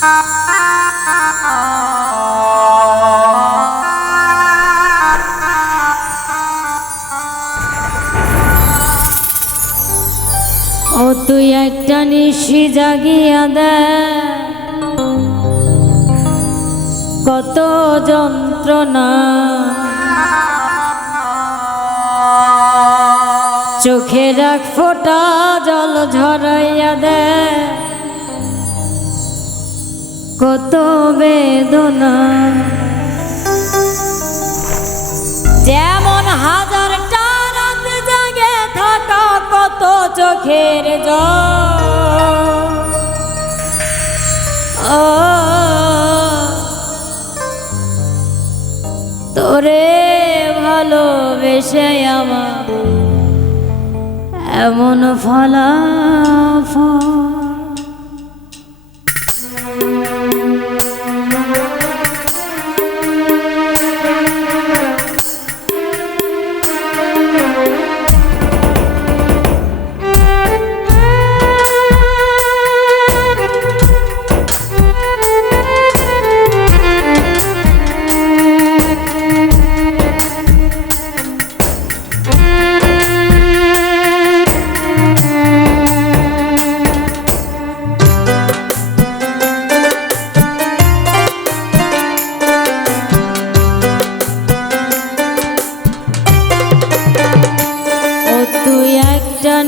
ও তুই একটা নিশি জাগিয়া দে, কত যন্ত্রণা চোখের এক ফোঁটা জল ঝরাইয়া দে, কত বেদনা। যেমন হাজারটা রাত জাগে থাকা কত চোখের জল, তোরে ভালোবেসে আমার এমন ফলাফল।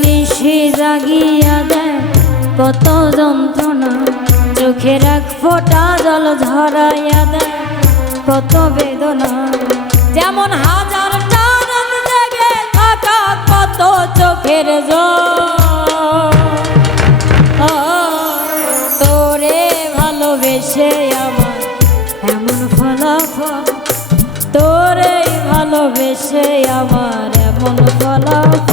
নিশি জাগিয়া দে, কত যন্ত্রণা চোখের এক ফোঁটা জল ঝরাইয়া দে, কত বেদনা। যেমন হাজারটা রাত জেগে থাকা কত চোখের জল, তোরে ভালোবেসে আমার এমন ফলাফল, তোরে ভালোবেসে আমার এমন ফলাফল।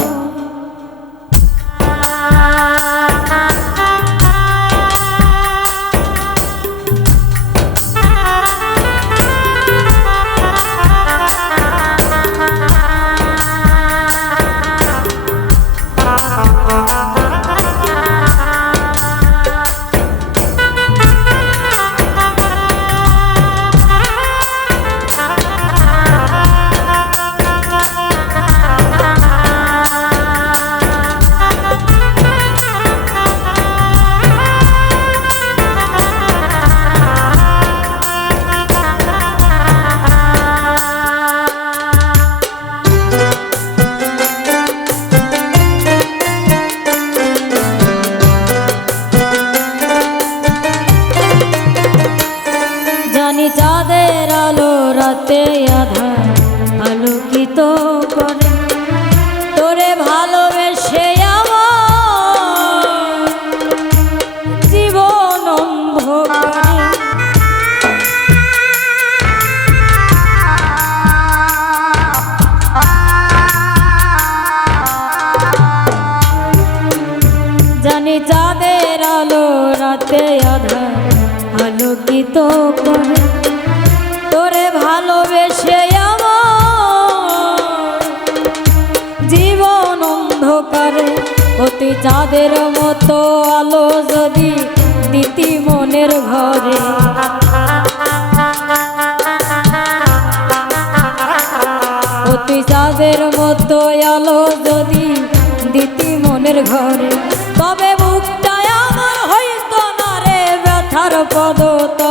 চাঁদের আলো রাতে আধার আলোকিত করে, তোরে ভালোবেসে আমার জীবন অন্ধকারে। জানি চাঁদের আলো রাতে আধার আলোকিত করে, তোরে ভালোবেসে আমার জীবন অন্ধকারে। অতি চাঁদের মতো আলো যদি দিতি মনের ঘরে, অতি চাঁদের মতো আলো যদি দিতি মনের ঘরে, তবে বুকটা আমার হইত না রে ব্যথার পদত।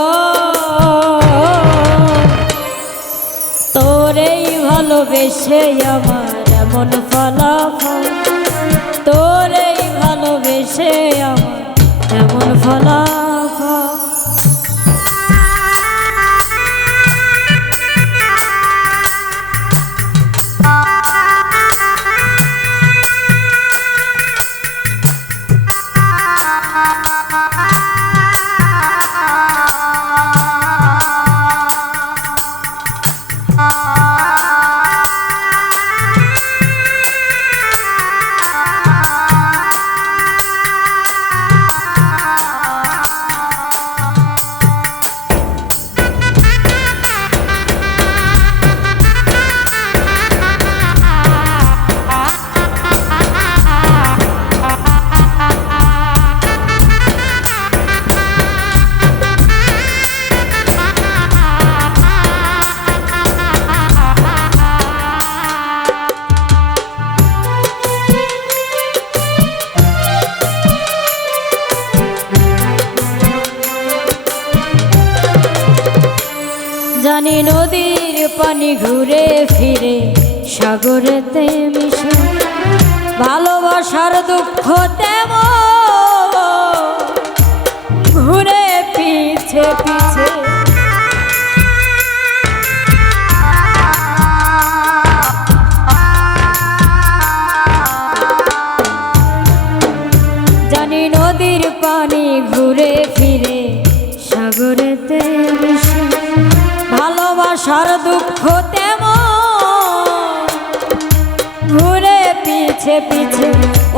তোরেই ভালোবেসে আমার এমন ফলাফল, তোরেই ভালোবেসে আমার এমন ফলাফল। জানি নদীর পানি ঘুরে ফিরে সাগরেতে মিশে, ভালোবাসার দুঃখ তেমন ঘুরে পিছে পিছে। জানি নদীর পানি ঘুরে ফিরে সাগরেতে মিশে, ভালোবাসার দুঃখ তেমন ঘুরে পিছে পিছে।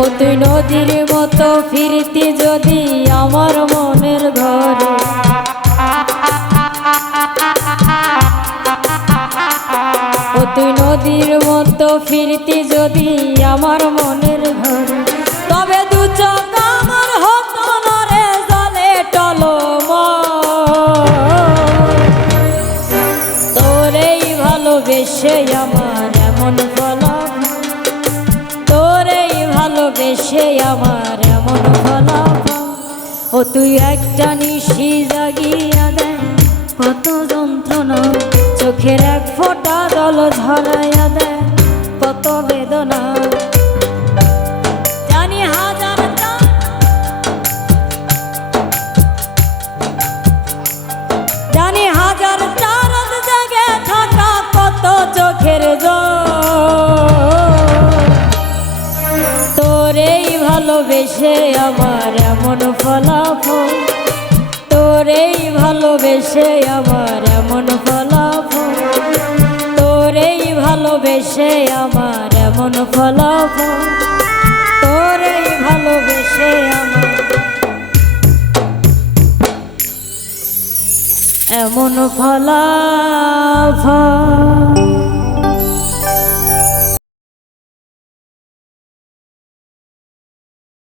ও তুই নদীর মতো ফিরতি যদি আমার মনের ঘরে, ও তুই নদীর মতো ফিরতি যদি আমার মনের ঘরে, তবে দু চোখ আমার হতো না রে জলে টলমল। তোরেই ভালোবেসে আমার এমন ফলাফল, তোরেই ভালোবেসে আমার এমন ফলাফল। ও তুই একটা নিশি জাগিয়া দে কত যন্ত্রণা, চোখের এক ফোঁটা জল ঝরাইয়া দে কত বেদনা। জানি হাজার জানি হাজার চারদ জাগে থাকা কত চোখের জল। তোরেই ভালোবেসে আমার এমন ফলাফল, তোরেই ভালোবেসে আমার এমন ফলাফল, তোরেই ভালোবেসে আমার এমন ফলাফল, তোরেই ভালোবেসে আমার এমন ফলাফল।